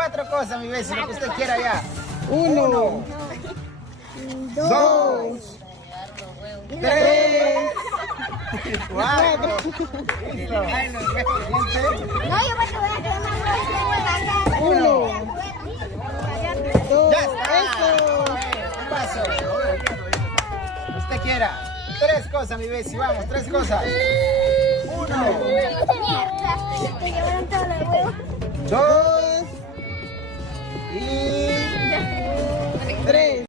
4 cosas, mi vecino, lo que usted quiera ya. 1, 2, 3, 4. Listo. No, yo me voy a quemar. 1, 2, Ya está. eso. Un paso. Usted quiera. 3 cosas, mi vecino. Vamos, 3 cosas. 1, Mierda, te llevaron todos los huevos. 2 y